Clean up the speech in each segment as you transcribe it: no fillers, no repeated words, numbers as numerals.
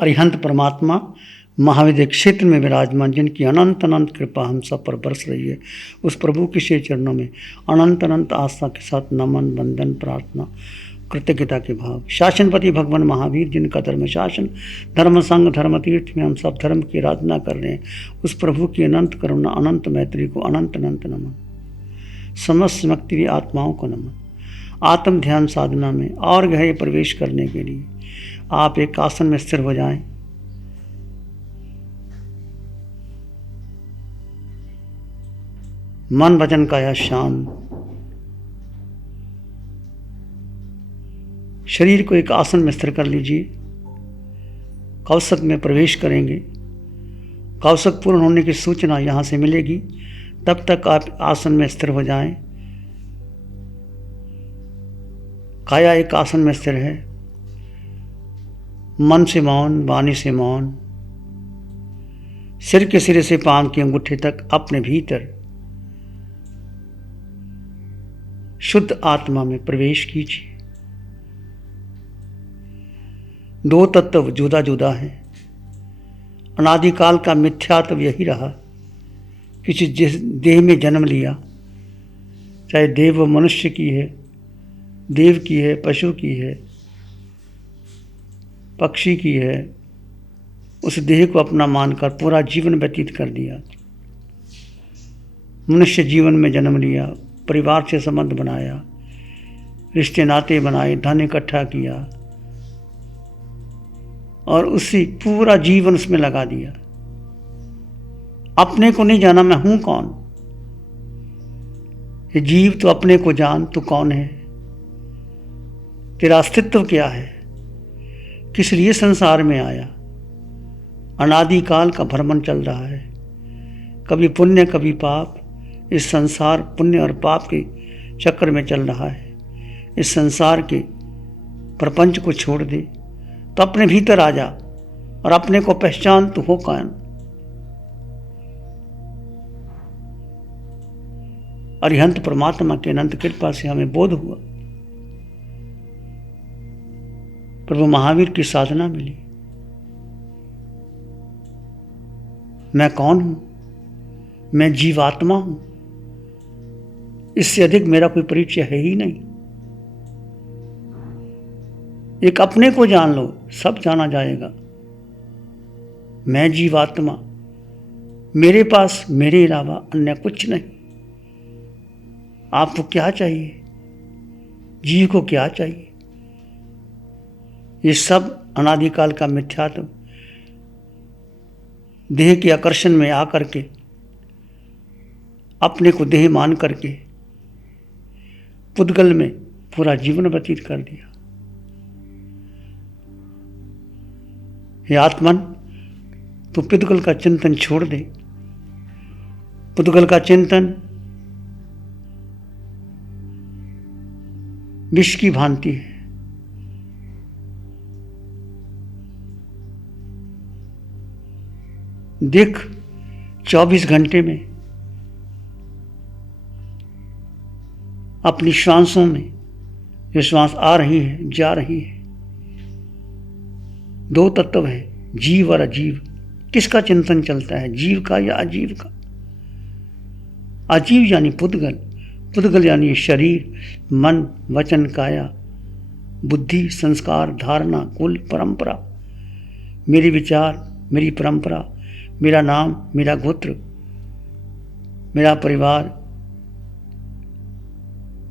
अरिहंत परमात्मा महाविद्य क्षेत्र में विराजमान, जिनकी अनंत अनंत कृपा हम सब पर बरस रही है, उस प्रभु के श्री चरणों में अनंत अनंत आस्था के साथ नमन, वंदन, प्रार्थना, कृतज्ञता के भाव। शासनपति भगवान महावीर, जिनका धर्म शासन, धर्म संग, धर्म तीर्थ में हम सब धर्म की आराधना कर रहे हैं, उस प्रभु की अनंत करुणा, अनंत मैत्री को अनंत अनंत नमन। समस्त समक्ति आत्माओं को नमन। आत्म ध्यान साधना में और गहरे प्रवेश करने के लिए आप एक आसन में स्थिर हो जाएं। मन वचन काया शांत। शरीर को एक आसन में स्थिर कर लीजिए। कौशक में प्रवेश करेंगे। कौशक पूर्ण होने की सूचना यहाँ से मिलेगी, तब तक आप आसन में स्थिर हो जाएं। काया एक आसन में स्थिर है। मन से मौन, वाणी से मौन। सिर के सिरे से पांव की अंगूठे तक अपने भीतर शुद्ध आत्मा में प्रवेश कीजिए। दो तत्व जुदा जुदा हैं। अनादिकाल का मिथ्यात्व यही रहा। किसी जिस देह में जन्म लिया, चाहे देव मनुष्य की है, देव की है, पशु की है, पक्षी की है, उस देह को अपना मानकर पूरा जीवन व्यतीत कर दिया। मनुष्य जीवन में जन्म लिया, परिवार से संबंध बनाया, रिश्ते नाते बनाए, धन इकट्ठा किया और उसी पूरा जीवन उसमें लगा दिया। अपने को नहीं जाना मैं हूं कौन। ये जीव तो अपने को जान, तू कौन है, तेरा अस्तित्व क्या है, किस लिए संसार में आया। अनादिकाल का भ्रमण चल रहा है, कभी पुण्य कभी पाप। इस संसार पुण्य और पाप के चक्कर में चल रहा है। इस संसार के प्रपंच को छोड़ दे तो अपने भीतर आ जा और अपने को पहचान, तू हो कौन। अरिहंत परमात्मा के अनंत कृपा से हमें बोध हुआ, प्रभु महावीर की साधना मिली। मैं कौन हूं? मैं जीवात्मा हूं। इससे अधिक मेरा कोई परिचय है ही नहीं। एक अपने को जान लो, सब जाना जाएगा। मैं जीवात्मा, मेरे पास मेरे अलावा अन्य कुछ नहीं। आपको क्या चाहिए? जीव को क्या चाहिए? ये सब अनादिकाल का मिथ्यात्व देह के आकर्षण में आकर के अपने को देह मान करके पुद्गल में पूरा जीवन व्यतीत कर दिया। हे आत्मन, तू पुद्गल का चिंतन छोड़ दे। पुद्गल का चिंतन विष की भांति है। देख 24 घंटे में अपनी श्वासों में जो श्वास आ रही है, जा रही है, दो तत्व है, जीव और अजीव। किसका चिंतन चलता है, जीव का या अजीव का? अजीव यानी पुद्गल, पुद्गल यानी शरीर, मन, वचन, काया, बुद्धि, संस्कार, धारणा, कुल, परंपरा, मेरे विचार, मेरी परंपरा, मेरा नाम, मेरा गोत्र, मेरा परिवार।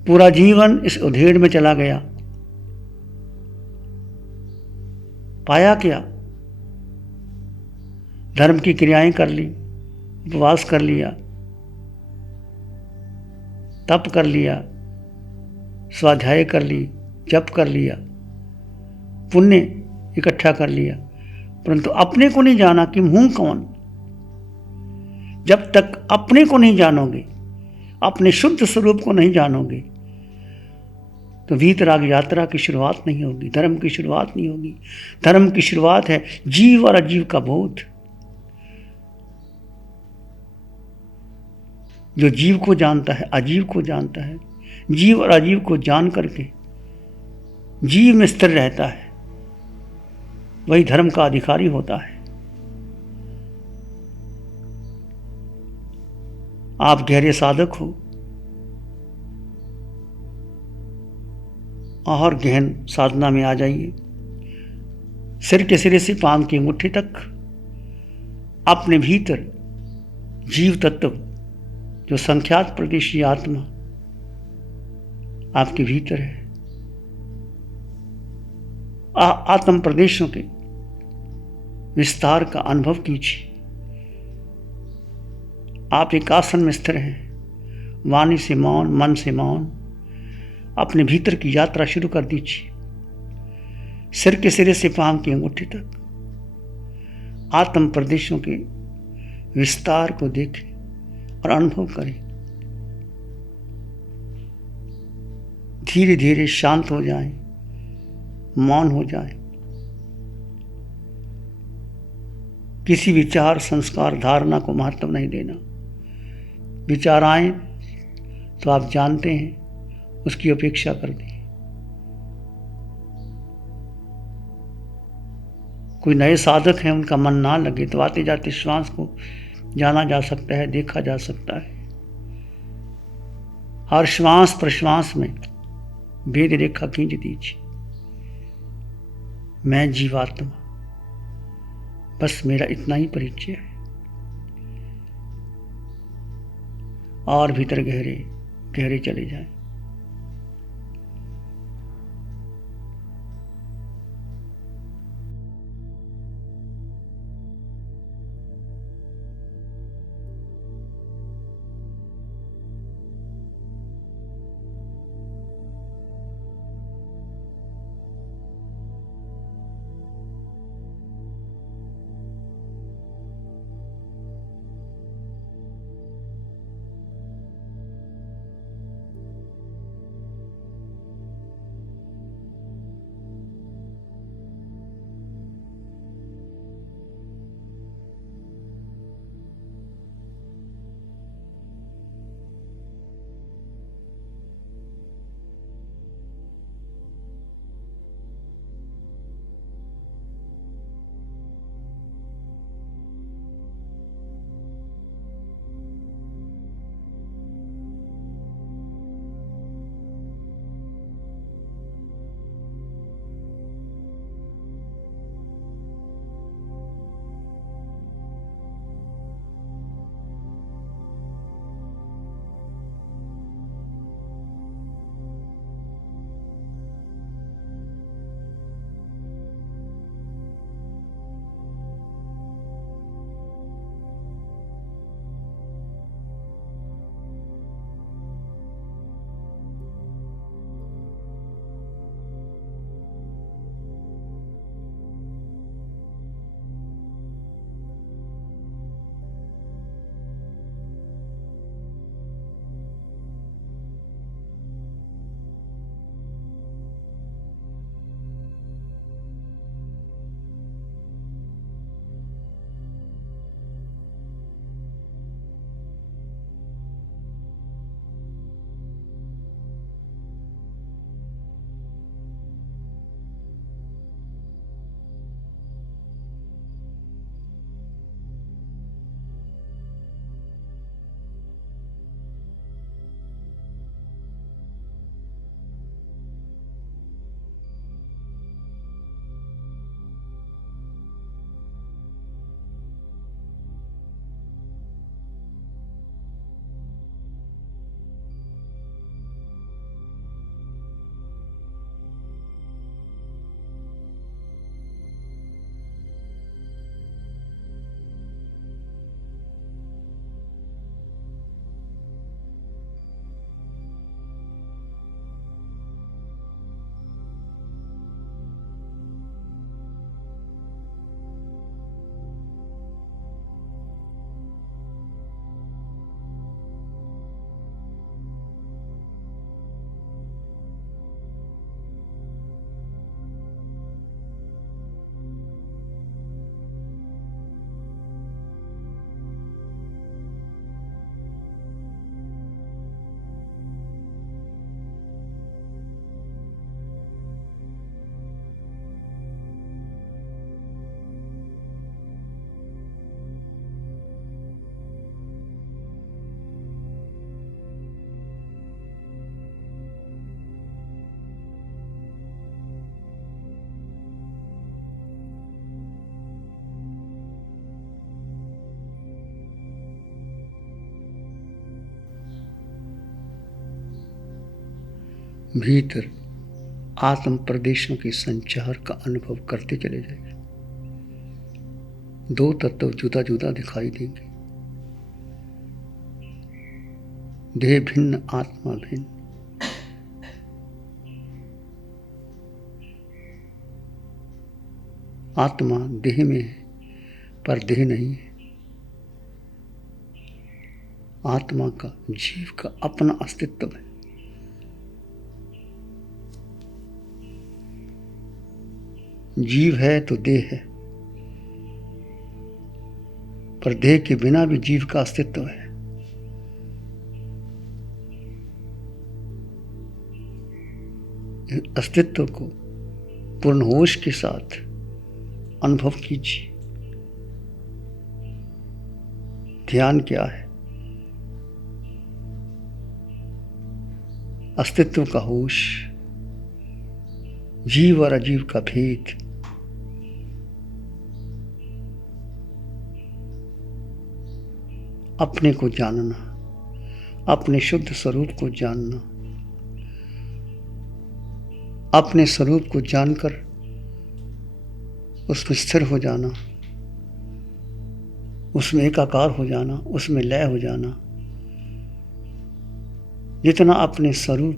पूरा जीवन इस उधेड़ में चला गया। पाया क्या? धर्म की क्रियाएं कर ली, उपवास कर लिया, तप कर लिया, स्वाध्याय कर ली, जप कर लिया, पुण्य इकट्ठा कर लिया, परंतु अपने को नहीं जाना कि हूं कौन। जब तक अपने को नहीं जानोगे, अपने शुद्ध स्वरूप को नहीं जानोगे, तो वीतराग यात्रा की शुरुआत नहीं होगी, धर्म की शुरुआत नहीं होगी। धर्म की शुरुआत है जीव और अजीव का बोध। जो जीव को जानता है, अजीव को जानता है, जीव और अजीव को जान करके जीव में स्थिर रहता है। वही धर्म का अधिकारी होता है। आप गहरे साधक हो और गहन साधना में आ जाइए। सिर के सिरे से पांव की अंगूठी तक अपने भीतर जीव तत्व जो संख्यात प्रदेशी आत्मा आपके भीतर है, आत्म प्रदेशों के विस्तार का अनुभव कीजिए। आप एक आसन में स्थिर हैं, वाणी से मौन, मन से मौन, अपने भीतर की यात्रा शुरू कर दीजिए। सिर के सिरे से पांव की अंगूठी तक आत्म प्रदेशों के विस्तार को देखें और अनुभव करें। धीरे धीरे शांत हो जाएं, मौन हो जाएं। किसी विचार, संस्कार, धारणा को महत्व नहीं देना। विचार आए तो आप जानते हैं उसकी अपेक्षा कर दें। कोई नए साधक हैं, उनका मन ना लगे तो आते जाते श्वास को जाना जा सकता है, देखा जा सकता है। हर श्वास प्रश्वास में भेद रेखा खींच दीजिए। मैं जीवात्मा, बस मेरा इतना ही परिचय है। और भीतर गहरे गहरे चले जाएं। भीतर आत्म प्रदेशों के संचार का अनुभव करते चले जाएंगे। दो तत्व जुदा जुदा दिखाई देंगे, देह भिन्न आत्मा भिन्न। आत्मा देह में है पर देह नहीं है। आत्मा का, जीव का अपना अस्तित्व है। जीव है तो देह है, पर देह के बिना भी जीव का अस्तित्व है। अस्तित्व को पूर्ण होश के साथ अनुभव कीजिए। ध्यान क्या है? अस्तित्व का होश, जीव और अजीव का भेद। अपने को जानना, अपने शुद्ध स्वरूप को जानना, अपने स्वरूप को जानकर उसमें स्थिर हो जाना, उसमें एकाकार हो जाना, उसमें लय हो जाना। जितना अपने स्वरूप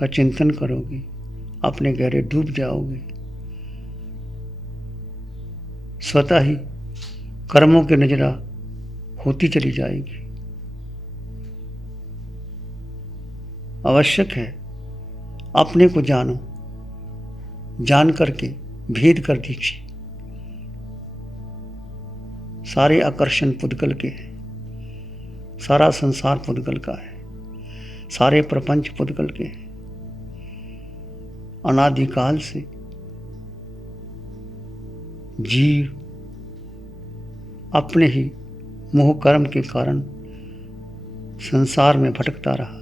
का चिंतन करोगे, अपने गहरे डूब जाओगे। स्वतः ही कर्मों की नजरा होती चली जाएगी। आवश्यक है अपने को जानो, जान करके भेद कर दीजिए। सारे आकर्षण पुद्गल के हैं, सारा संसार पुद्गल का है, सारे प्रपंच पुद्गल के हैं। अनादिकाल से जीव अपने ही मोह कर्म के कारण संसार में भटकता रहा,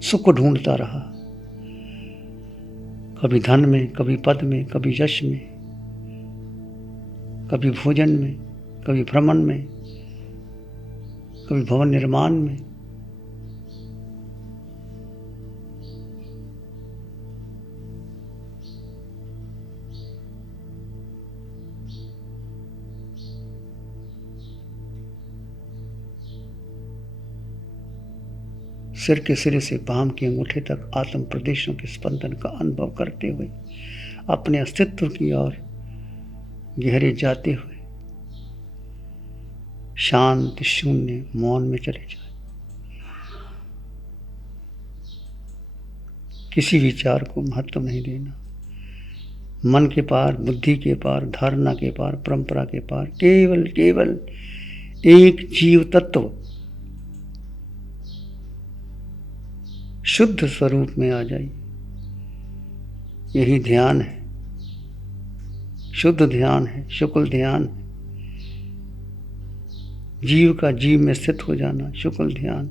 सुख ढूंढता रहा। कभी धन में, कभी पद में, कभी यश में, कभी भोजन में, कभी भ्रमण में, कभी भवन निर्माण में। सिर के सिरे से पाम के अंगूठे तक आत्म प्रदेशों के स्पंदन का अनुभव करते हुए अपने अस्तित्व की ओर गहरे जाते हुए शांत शून्य मौन में चले जाए। किसी विचार को महत्व नहीं देना। मन के पार, बुद्धि के पार, धारणा के पार, परंपरा के पार केवल केवल एक जीव तत्व शुद्ध स्वरूप में आ जाइए। यही ध्यान है, शुद्ध ध्यान है, शुक्ल ध्यान है। जीव का जीव में स्थित हो जाना शुक्ल ध्यान।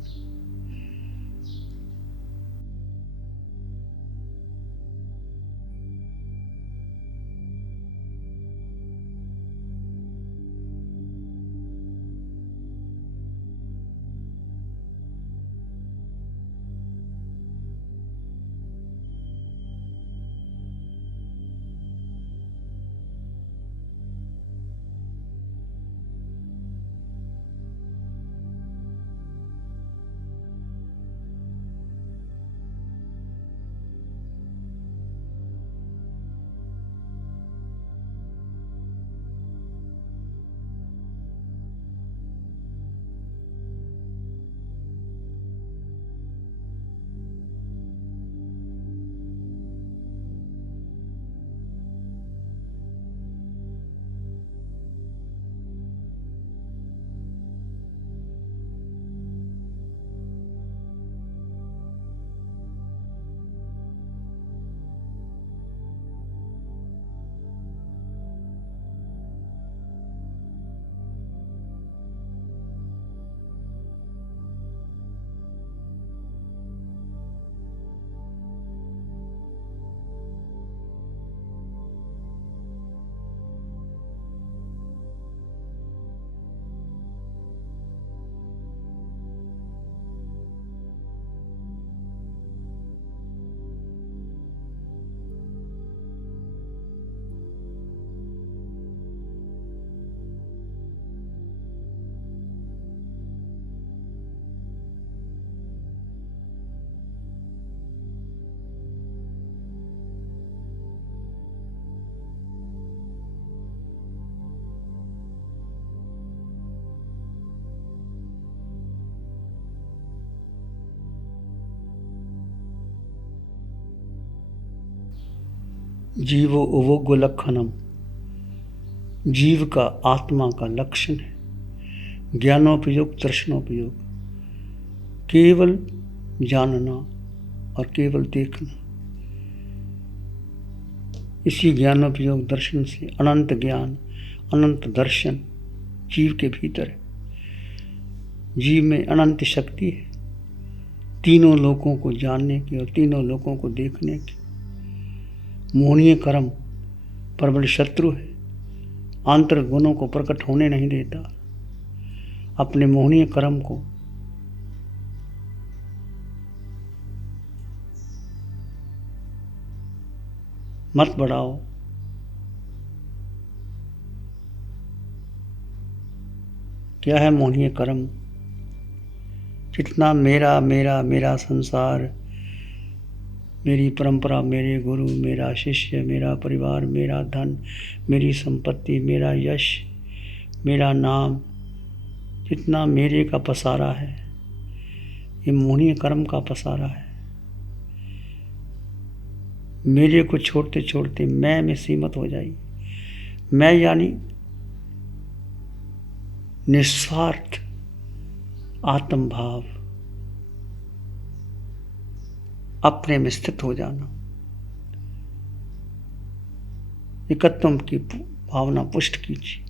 जीवो उवोग्य लक्षणम, जीव का आत्मा का लक्षण है। ज्ञानोपयोग दर्शनोपयोग, केवल जानना और केवल देखना। इसी ज्ञानोपयोग दर्शन से अनंत ज्ञान, अनंत दर्शन जीव के भीतर है। जीव में अनंत शक्ति है तीनों लोकों को जानने की और तीनों लोकों को देखने की। मोहनीय कर्म प्रबल शत्रु है, आंतरिक गुणों को प्रकट होने नहीं देता। अपने मोहनीय कर्म को मत बढ़ाओ। क्या है मोहनीय कर्म? जितना मेरा मेरा मेरा संसार, मेरी परंपरा, मेरे गुरु, मेरा शिष्य, मेरा परिवार, मेरा धन, मेरी संपत्ति, मेरा यश, मेरा नाम, जितना मेरे का पसारा है, ये मोहनीय कर्म का पसारा है। मेरे को छोड़ते छोड़ते मैं में सीमित हो जाएगी। मैं यानी निस्वार्थ आत्म भाव, अपने में स्थित हो जाना, एकत्वम की भावना पुष्ट कीजिए।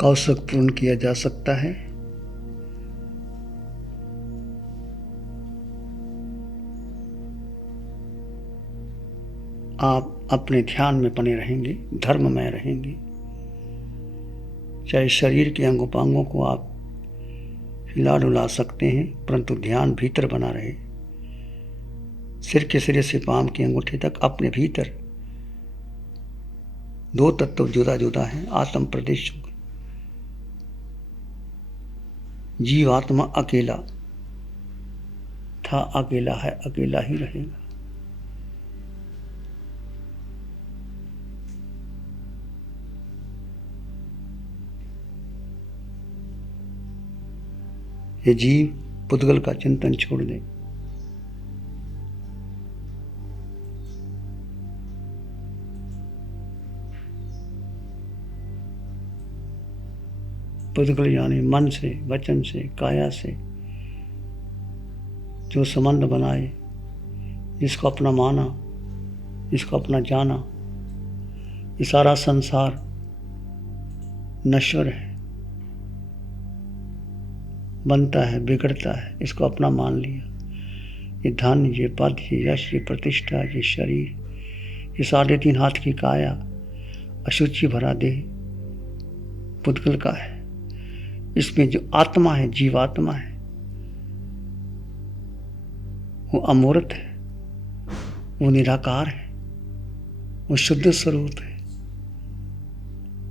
कौशक पूर्ण किया जा सकता है। आप अपने ध्यान में बने रहेंगे, धर्म में रहेंगे, चाहे शरीर के अंग उपांगों को आप हिला डुला सकते हैं, परंतु ध्यान भीतर बना रहे। सिर के सिरे से पांव की अंगूठे तक अपने भीतर दो तत्व जुदा जुदा हैं, आत्म प्रदेश। जीवात्मा अकेला था, अकेला है, अकेला ही रहेगा। ये जीव पुद्गल का चिंतन छोड़ दे। पुद्गल यानी मन से, वचन से, काया से जो संबंध बनाए, जिसको अपना माना, जिसको अपना जाना। ये सारा संसार नश्वर है, बनता है, बिगड़ता है, इसको अपना मान लिया। ये धन, ये पद, ये यश, ये प्रतिष्ठा, ये शरीर, ये 3.5 हाथ की काया, अशुचि भरा देह पुद्गल का है। इसमें जो आत्मा है, जीवात्मा है, वो अमूर्त है, वो निराकार है, वो शुद्ध स्वरूप है।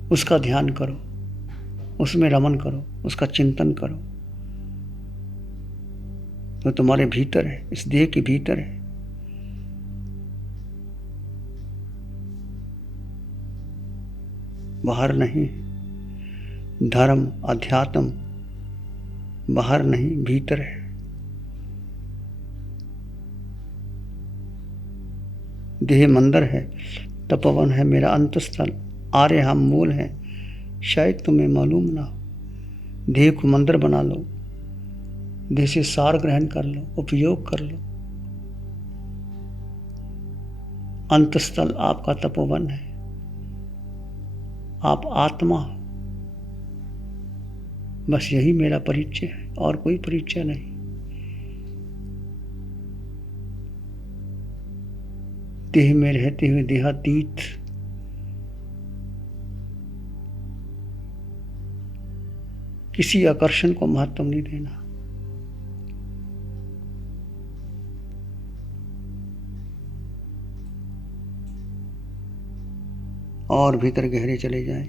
उसका ध्यान करो, उसमें रमन करो, उसका चिंतन करो। वो तुम्हारे भीतर है, इस देह के भीतर है। बाहर नहीं। धर्म, अध्यात्म बाहर नहीं, भीतर है। देह मंदिर है, तपोवन है मेरा अंतस्थल, आर्य हम मूल है, शायद तुम्हें मालूम ना हो। देह को मंदिर बना लो, देह से सार ग्रहण कर लो, उपयोग कर लो। अंतस्थल आपका तपोवन है, आप आत्मा हो। बस यही मेरा परिचय है, और कोई परिचय नहीं। देह में रहते हुए देहातीत, किसी आकर्षण को महत्व नहीं देना। और भीतर गहरे चले जाएं।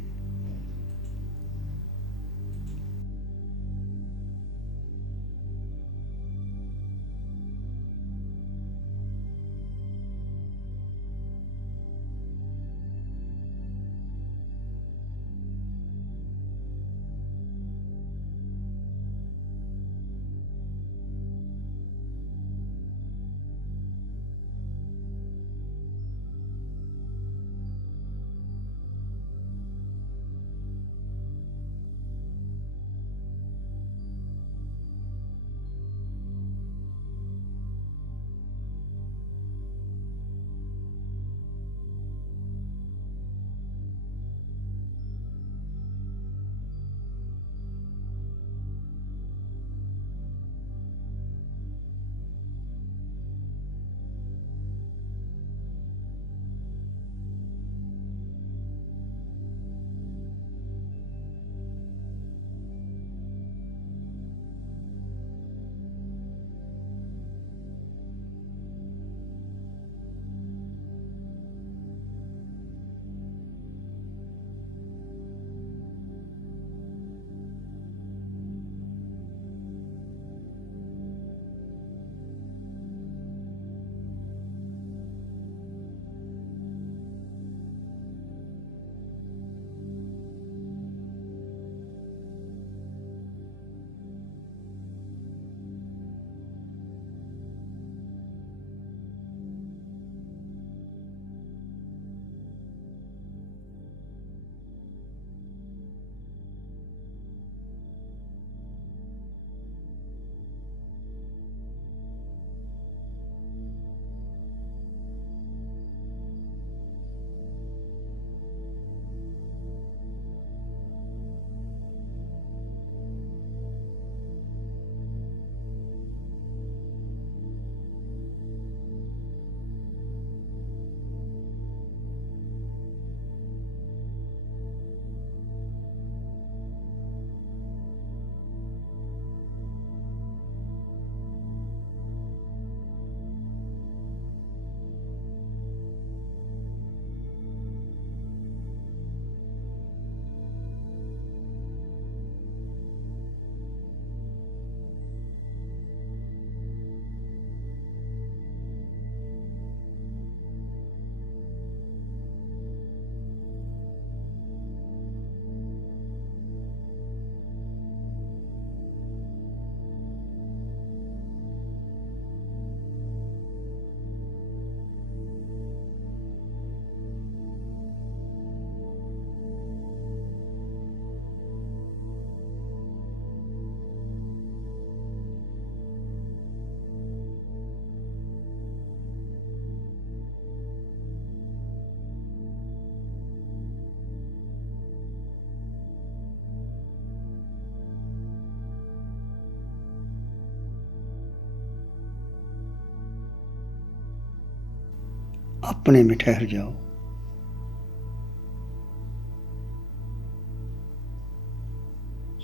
अपने में ठहर जाओ।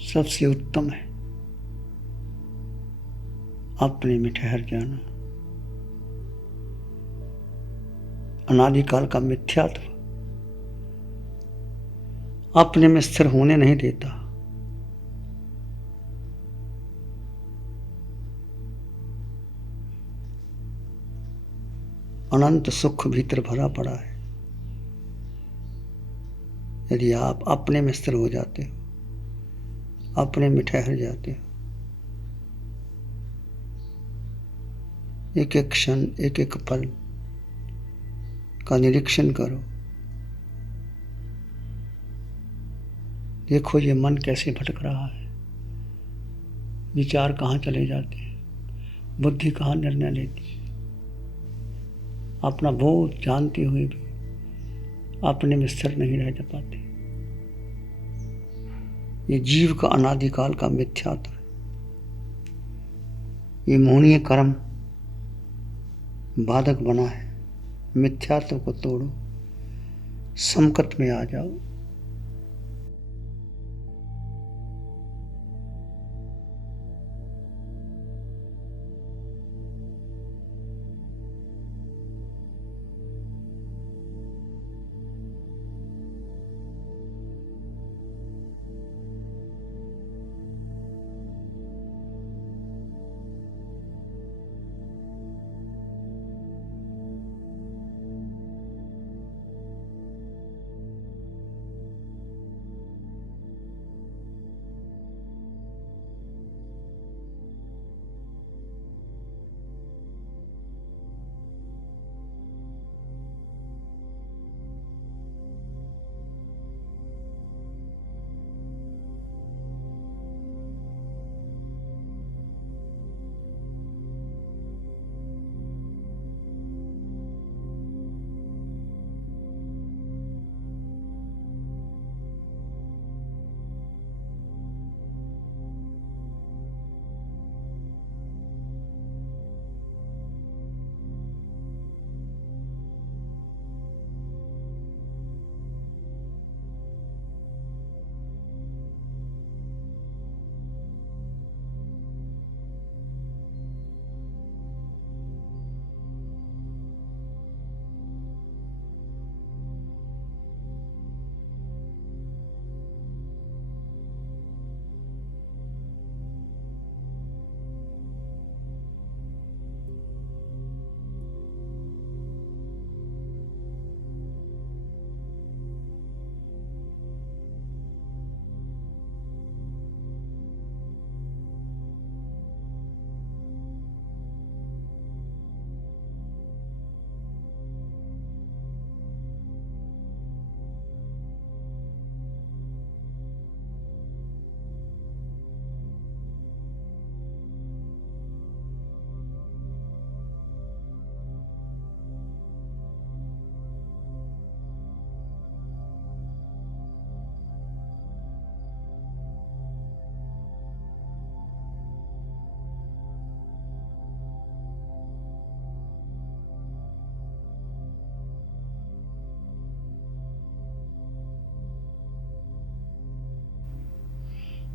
सबसे उत्तम है अपने में ठहर जाना। अनादिकाल का मिथ्यात्व अपने में स्थिर होने नहीं देता। अनंत सुख भीतर भरा पड़ा है। यदि आप अपने में स्थिर हो जाते हो, अपने में ठहर जाते हो, एक एक क्षण एक एक पल का निरीक्षण करो। देखो ये मन कैसे भटक रहा है, विचार कहाँ चले जाते हैं, बुद्धि कहाँ निर्णय लेती है। अपना बोध जानते हुए भी अपने में स्थिर नहीं रह पाते। ये जीव का अनादिकाल का मिथ्यात्व है। ये मोहनीय कर्म बाधक बना है। मिथ्यात्व को तोड़ो, समकत में आ जाओ।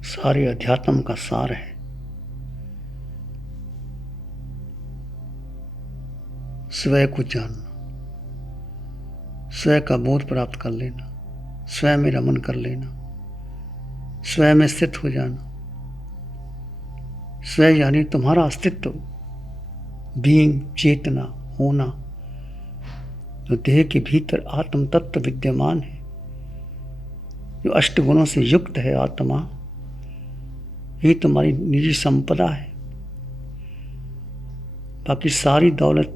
सारे अध्यात्म का सार है स्वयं को जानना, स्वयं का बोध प्राप्त कर लेना, स्वयं में रमन कर लेना, स्वयं में स्थित हो जाना। स्वयं यानी तुम्हारा अस्तित्व, बीइंग, चेतना, होना, जो देह के भीतर आत्म तत्व विद्यमान है, जो अष्ट गुणों से युक्त है आत्मा, यही तुम्हारी निजी संपदा है। बाकी सारी दौलत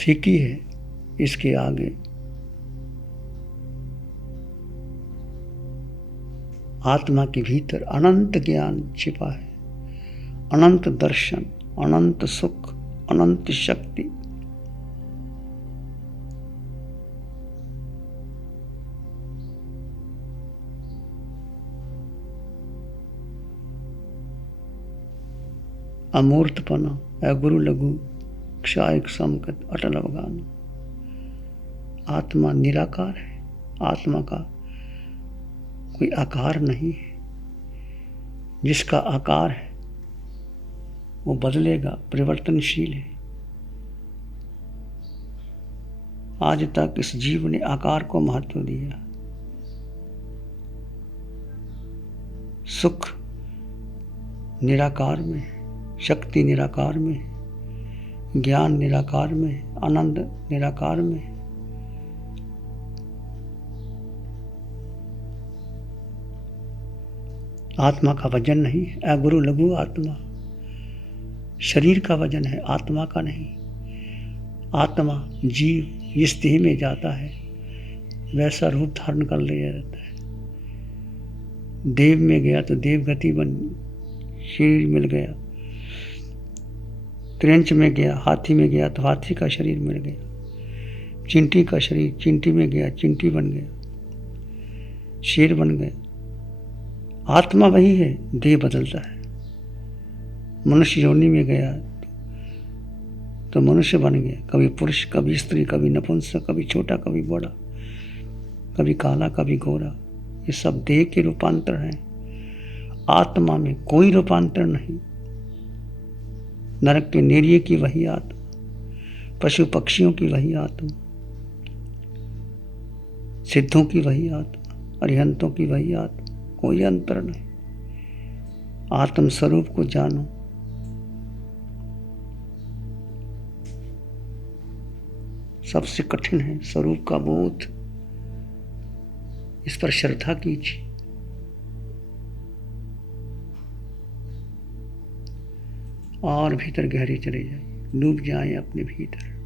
फीकी है इसके आगे। आत्मा के भीतर अनंत ज्ञान छिपा है, अनंत दर्शन, अनंत सुख, अनंत शक्ति। अमूर्तपना, अगुरु लघु, क्षायक समकृत अटल अवगान। आत्मा निराकार है, आत्मा का कोई आकार नहीं है। जिसका आकार है वो बदलेगा, परिवर्तनशील है। आज तक इस जीव ने आकार को महत्व दिया। सुख निराकार में, शक्ति निराकार में, ज्ञान निराकार में, आनंद निराकार में। आत्मा का वजन नहीं है, अगुरु लघु आत्मा। शरीर का वजन है, आत्मा का नहीं। आत्मा जीव जिस देह में जाता है वैसा रूप धारण कर लिया जाता है। देव में गया तो देव गति बन, शरीर मिल गया। त्रिंच में गया, हाथी में गया तो हाथी का शरीर मिल गया। चिंटी का शरीर, चिंटी में गया, चिंटी बन गया, शेर बन गया। आत्मा वही है, देह बदलता है। मनुष्य योनि में गया तो मनुष्य बन गया, कभी पुरुष, कभी स्त्री, कभी नपुंसक, कभी छोटा, कभी बड़ा, कभी काला, कभी गोरा। ये सब देह के रूपांतर हैं। आत्मा में कोई रूपांतर नहीं। नरक के नेरिये की वही आत्मा, पशु पक्षियों की वही आत्मा, सिद्धों की वही आत्मा, अरिहंतों की वही आत्मा, कोई अंतर नहीं। आत्म स्वरूप को जानो। सबसे कठिन है स्वरूप का बोध। इस पर श्रद्धा कीजिए। और भीतर गहरे चले जाए, डूब जाए अपने भीतर।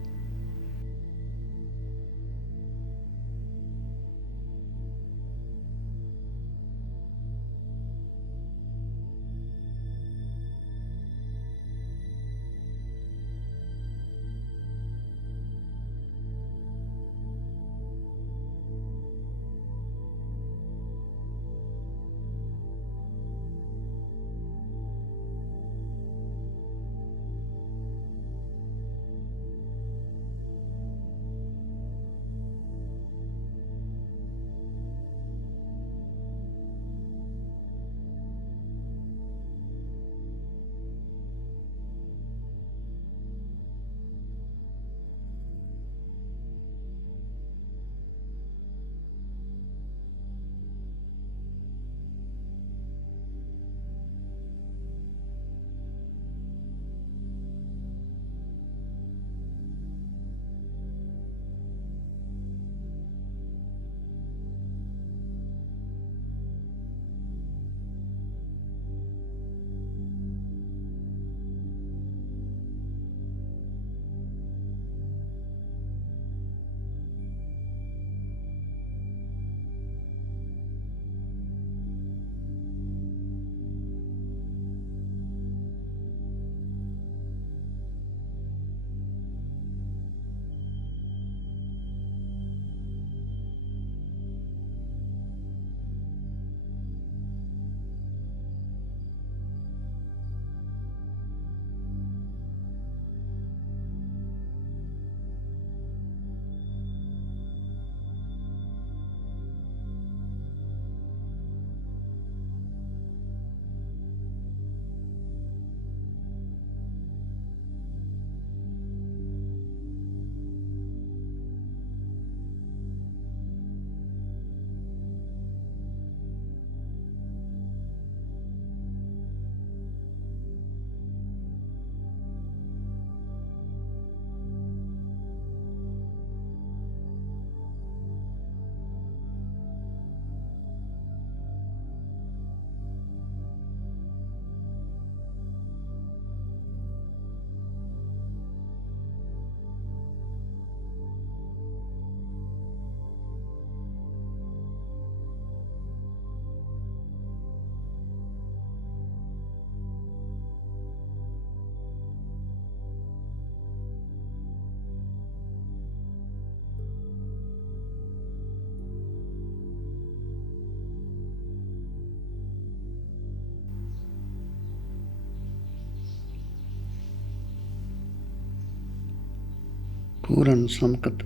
पूर्ण समकत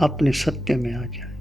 अपने सत्य में आ जाए।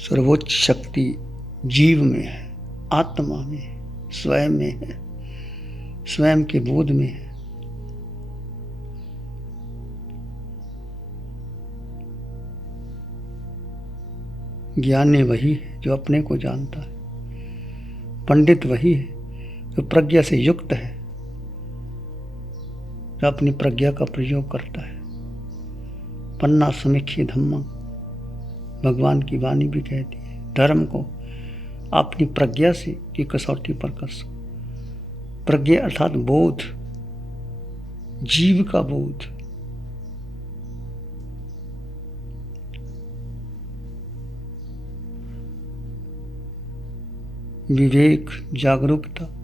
सर्वोच्च शक्ति जीव में है, आत्मा में है, स्वयं में है, स्वयं के बोध में है। ज्ञानी वही है जो अपने को जानता है, पंडित वही है जो प्रज्ञा से युक्त है, जो अपनी प्रज्ञा का प्रयोग करता है। पन्ना समीक्षी धम्मं, भगवान की वाणी भी कहती है, धर्म को अपनी प्रज्ञा से की कसौटी पर कस। प्रज्ञा अर्थात बोध, जीव का बोध। विवेक, जागरूकता,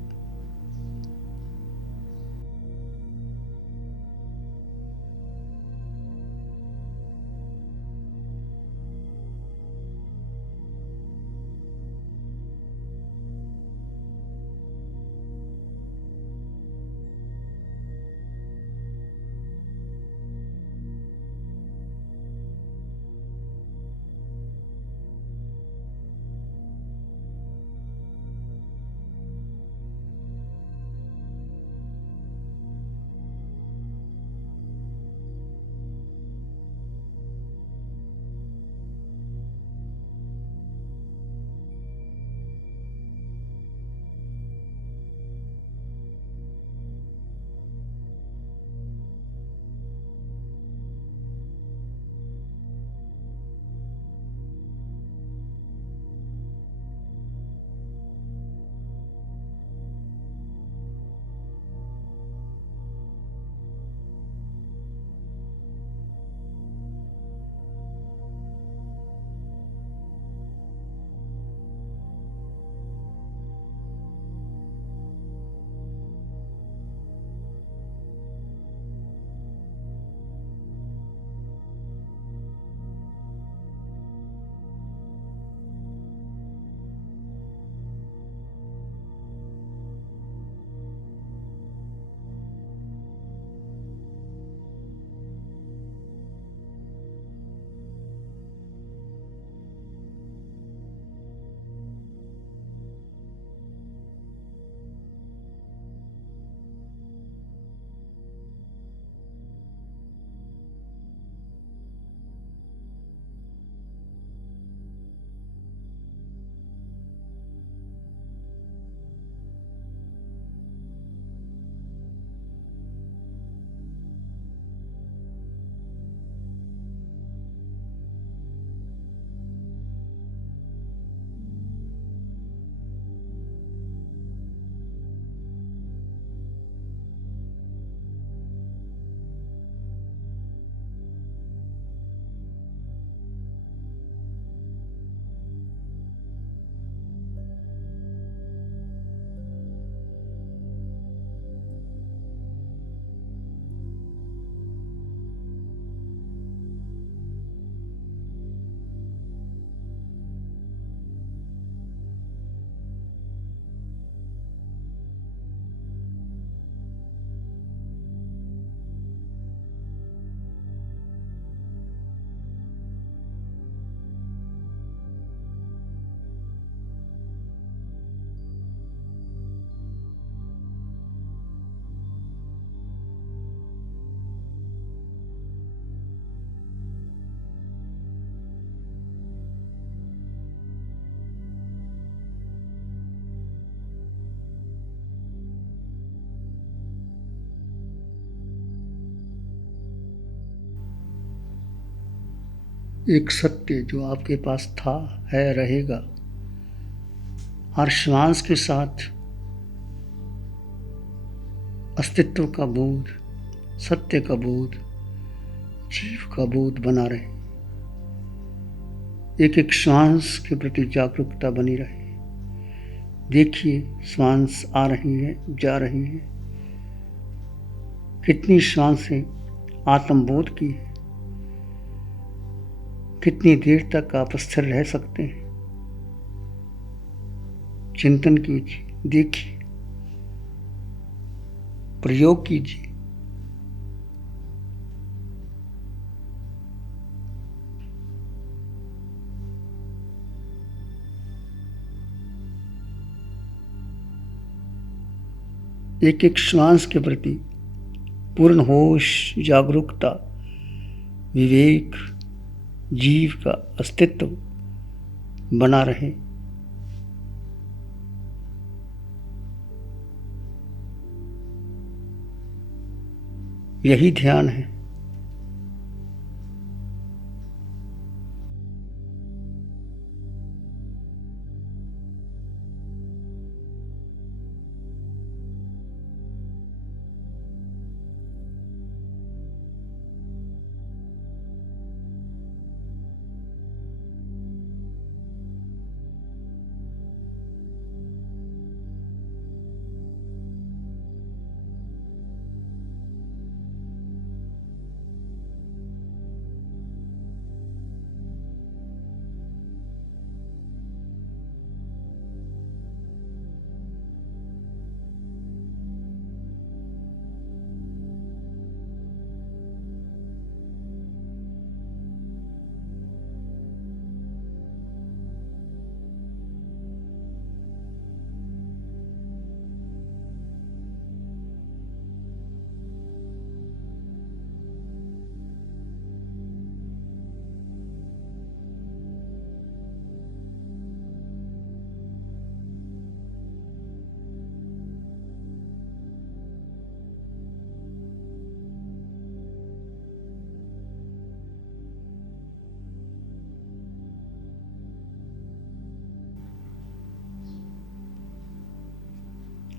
एक सत्य जो आपके पास था, है, रहेगा। हर श्वास के साथ अस्तित्व का बोध, सत्य का बोध, जीव का बोध बना रहे। एक एक श्वास के प्रति जागरूकता बनी रहे। देखिए, श्वास आ रही है, जा रही है। कितनी श्वासें आत्मबोध की है। कितनी देर तक आप स्थिर रह सकते हैं। चिंतन कीजिए, देखिए, प्रयोग कीजिए। एक एक श्वास के प्रति पूर्ण होश, जागरूकता, विवेक, जीव का अस्तित्व बना रहे। यही ध्यान है।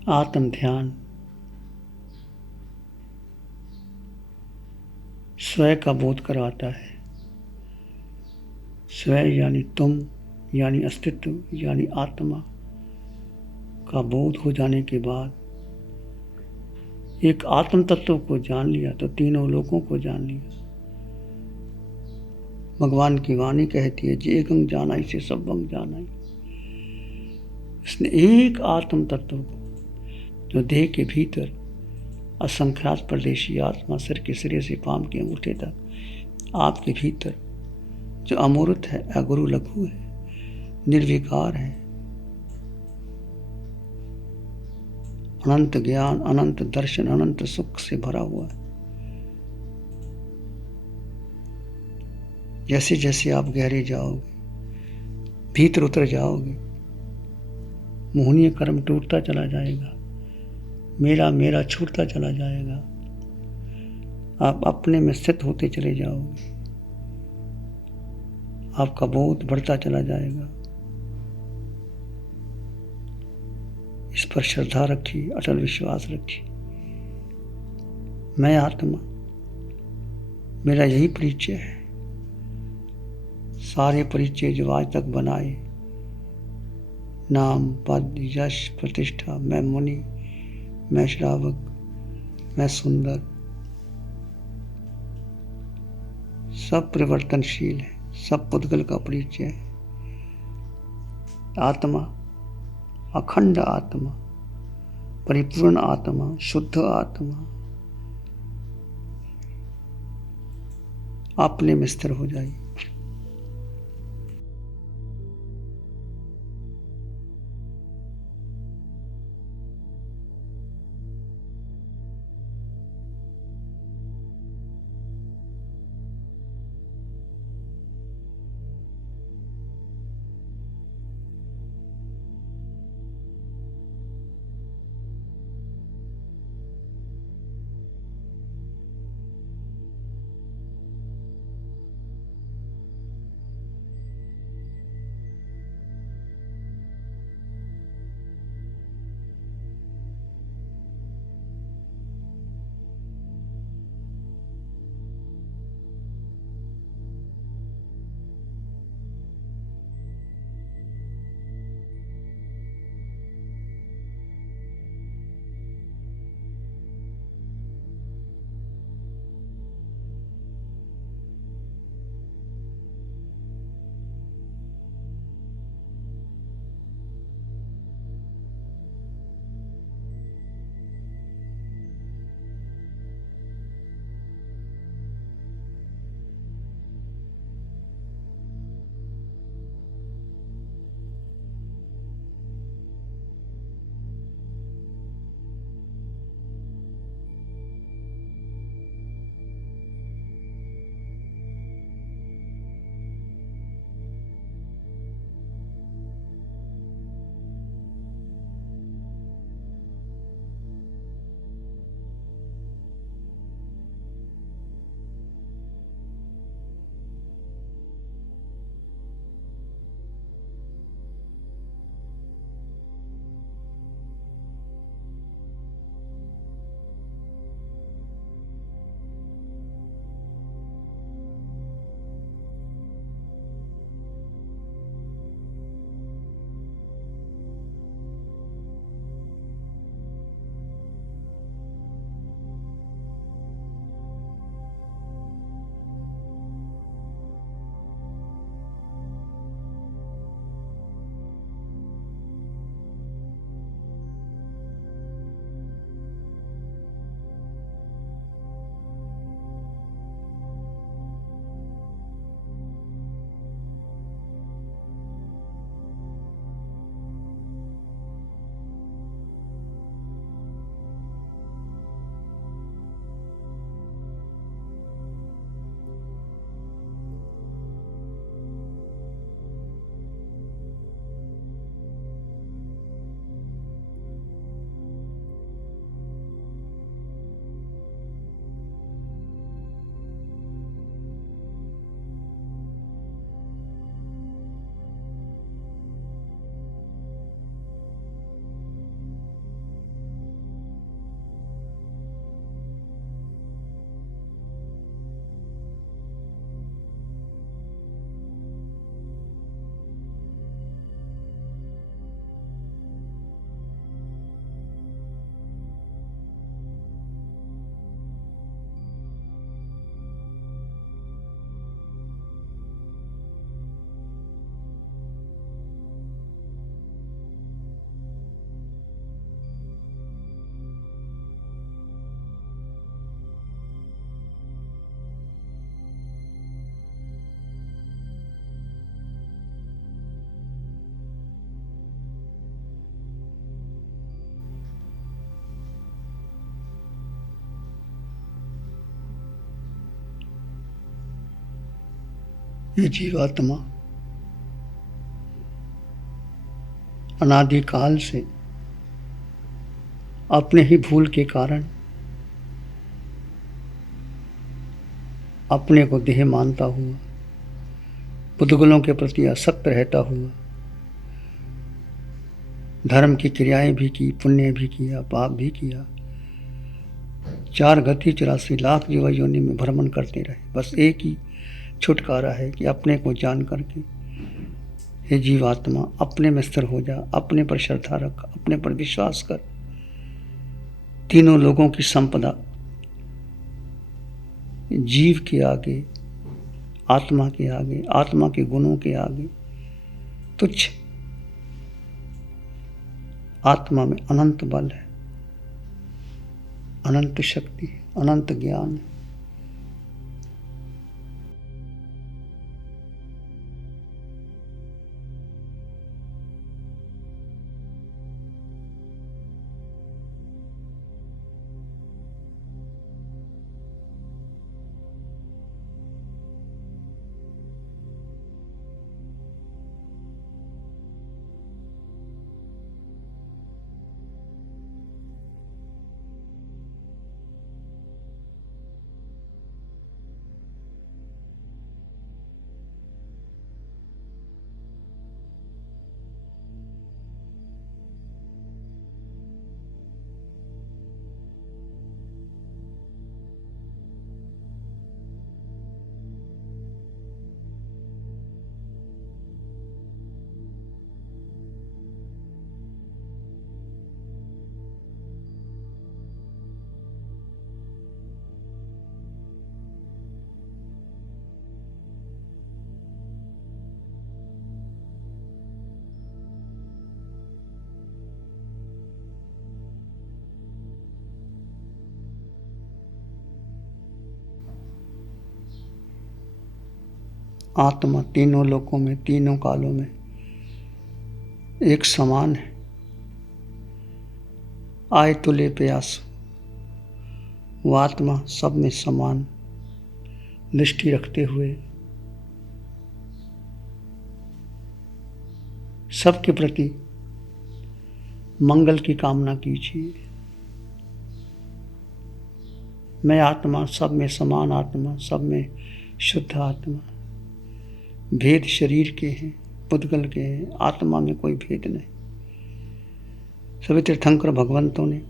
आत्म ध्यान स्वयं का बोध करवाता है। स्वयं यानी तुम, यानी अस्तित्व, यानी आत्मा का बोध हो जाने के बाद एक आत्म तत्व को जान लिया तो तीनों लोकों को जान लिया। भगवान की वाणी कहती है, जे एक अंग जाना इसे सब अंग जाना। इसने एक आत्म तत्व को, जो देह के भीतर असंख्यात परदेशी आत्मा, सिर के सिरे से पांव के अंगूठे तक आपके भीतर जो अमूर्त है, अगुरु लघु है, निर्विकार है, अनंत ज्ञान, अनंत दर्शन, अनंत सुख से भरा हुआ है। जैसे जैसे आप गहरे जाओगे, भीतर उतर जाओगे, मोहनीय कर्म टूटता चला जाएगा, मेरा मेरा छूटता चला जाएगा। आप अपने में स्थित होते चले जाओगे, आपका बोध बढ़ता चला जाएगा। इस पर श्रद्धा रखिए, अटल विश्वास रखिए। मैं आत्मा, मेरा यही परिचय है। सारे परिचय जो आज तक बनाए, नाम, पद, यश, प्रतिष्ठा, मैं मुनि, मैं श्रावक, मैं सुंदर, सब परिवर्तनशील है, सब पुद्गल का परिचय है। आत्मा, अखंड आत्मा, परिपूर्ण आत्मा, शुद्ध आत्मा अपने में स्थिर हो जाइए। ये जीवात्मा अनादिकाल से अपने ही भूल के कारण अपने को देह मानता हुआ, बुद्धगुलों के प्रति आसक्त रहता हुआ, धर्म की क्रियाएं भी की, पुण्य भी किया, पाप भी किया, 4 गति 84 लाख जीव योनि में भ्रमण करते रहे। बस एक ही छुटकारा है कि अपने को जान करके हे जीवात्मा अपने में स्थिर हो जा, अपने पर श्रद्धा रख, अपने पर विश्वास कर। तीनों लोगों की संपदा जीव के आगे, आत्मा के आगे, आत्मा के गुणों के आगे तुच्छ। आत्मा में अनंत बल है, अनंत शक्ति है, अनंत ज्ञान है। आत्मा तीनों लोकों में, तीनों कालों में एक समान है। आए तुले प्यास, वो आत्मा सब में समान दृष्टि रखते हुए सबके प्रति मंगल की कामना कीजिए। मैं आत्मा सब में समान, आत्मा सब में शुद्ध आत्मा। भेद शरीर के हैं, पुद्गल के हैं, आत्मा में कोई भेद नहीं। सभी तीर्थंकर भगवंतों ने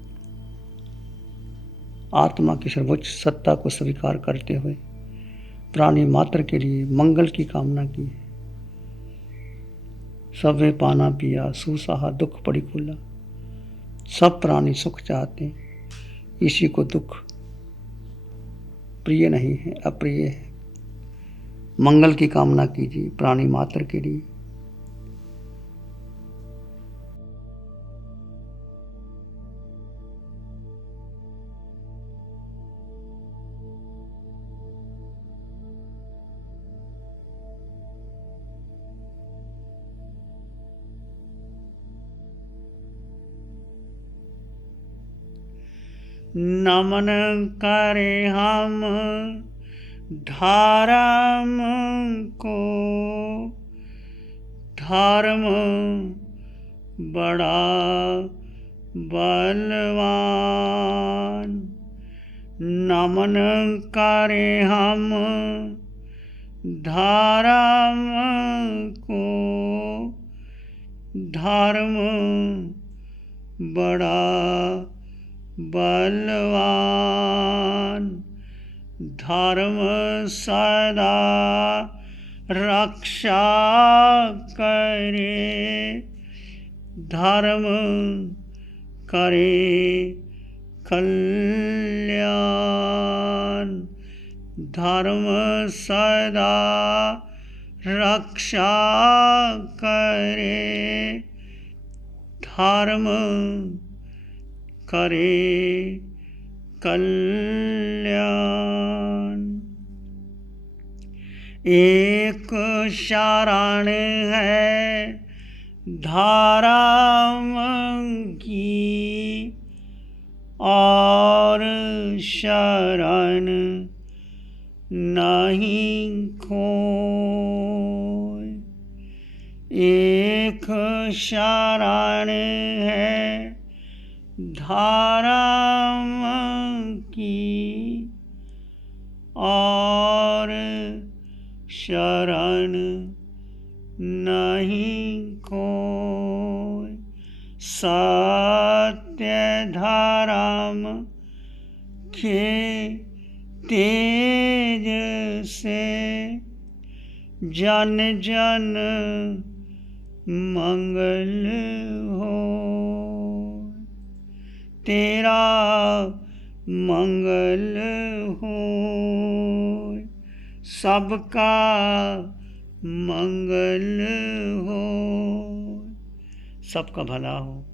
आत्मा की सर्वोच्च सत्ता को स्वीकार करते हुए प्राणी मात्र के लिए मंगल की कामना की है। सब में पाना पिया सुसाहा दुख पड़ी खुला। सब प्राणी सुख चाहते हैं, इसी को दुख प्रिय नहीं है, अप्रिय है। मंगल की कामना कीजिए प्राणी मात्र के लिए। नमन करे हम धर्म को, धर्म बड़ा बलवान। नमन करे हम धर्म को, धर्म बड़ा बलवान। धर्म सदा रक्षा करे, धर्म करे कल्याण। धर्म सदा रक्षा करे, धर्म करे कल्याण। एक शरण है धर्म की, और शरण नहीं खोई। एक शरण है धर्म की, और शरण नहीं कोई। सत्य धर्म के तेज से जन जन मंगल हो। तेरा मंगल हो, सबका मंगल हो। सबका भला हो,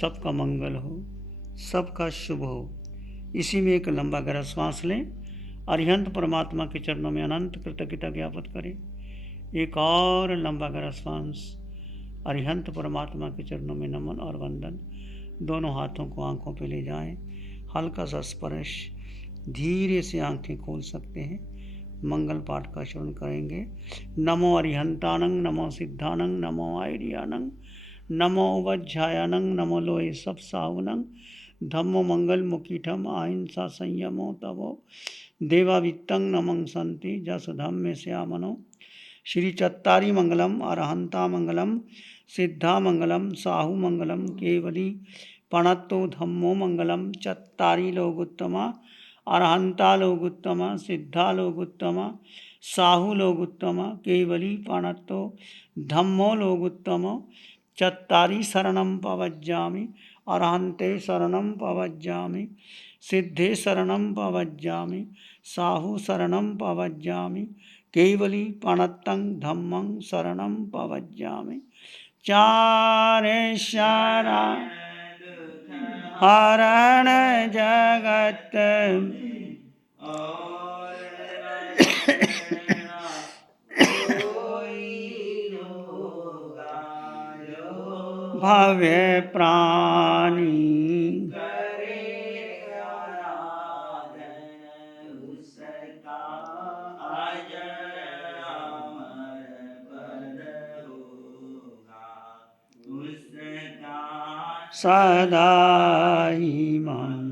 सबका मंगल हो, सबका शुभ हो। इसी में एक लंबा गहरा श्वास लें। अरिहंत परमात्मा के चरणों में अनंत कृतज्ञता ज्ञापित करें। एक और लंबा गहरा श्वास। अरिहंत परमात्मा के चरणों में नमन और वंदन। दोनों हाथों को आंखों पे ले जाएं। हल्का सा स्पर्श। धीरे से आंखें खोल सकते हैं। मंगल पाठ का श्रवण करेंगे। नमो अरिहंतानंग, नमो सिद्धानंग, नमो आयरियानंग, नमो उवज्झायानंग, नमो लोहे सब साहुनंग, धम्मो मंगल मुकीठम अहिंसा संयमो तवो देवावित्तं नमं संति जस धम्मे श्यामनो। श्री चत्तारी मंगलम, अरहंता मंगलम, सिद्धा मंगलम, साहु मंगलम, केवली पणत्तो धम्मो मंगलम। चत्तारी लोगुत्तमा, अरहंता लोगुत्तमा, सिद्धा लोगुत्तमा, साहु लोगुत्तमा, केवली पणत्तो धम्मो लोगुत्तमो। चत्तारी शरणं पवज्जामि, अरहंते शरणं पवज्जामि, सिद्धे शरणं पवज्जामि, साहु शरणं पवज्जामि, केवली पणत्तं धम्मं शरणं पवज्जामि। चारे शरण हरण जगत भव्य प्राणी सदा ही मन